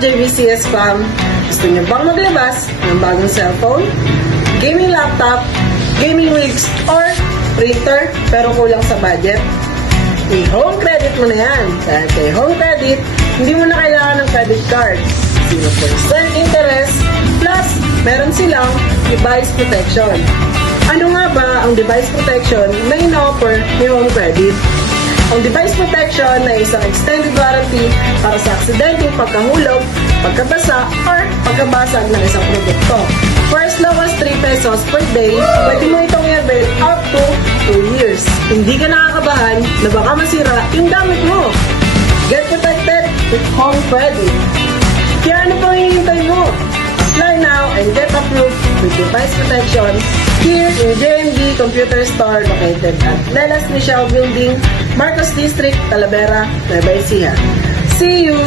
JVCS fam? Gusto niyo bang maglabas ng bagong cellphone, gaming laptop, gaming wigs, or printer pero kulang sa budget? I-home credit mo na yan. Dahil kay home credit, hindi mo na kailangan ng credit card. 0% interest, plus meron silang device protection. Ano nga ba ang device protection na ino-offer ni home credit? Ang device protection ay isang extended warranty para sa aksidenteng pagkahulog, pagkabasa, or pagkabasag ng isang produkto. For as low as 3 pesos per day, pwede mo itong i-avail up to 2 years. Hindi ka nakakabahan na baka masira yung gamit mo. Get protected with home credit. Kaya ano pang hihintay mo? Apply now and get approved with device protection here in JMD Computer Store located at Lelas Michelle Building, Marcos District, Talavera, Nueva Ecija. See you!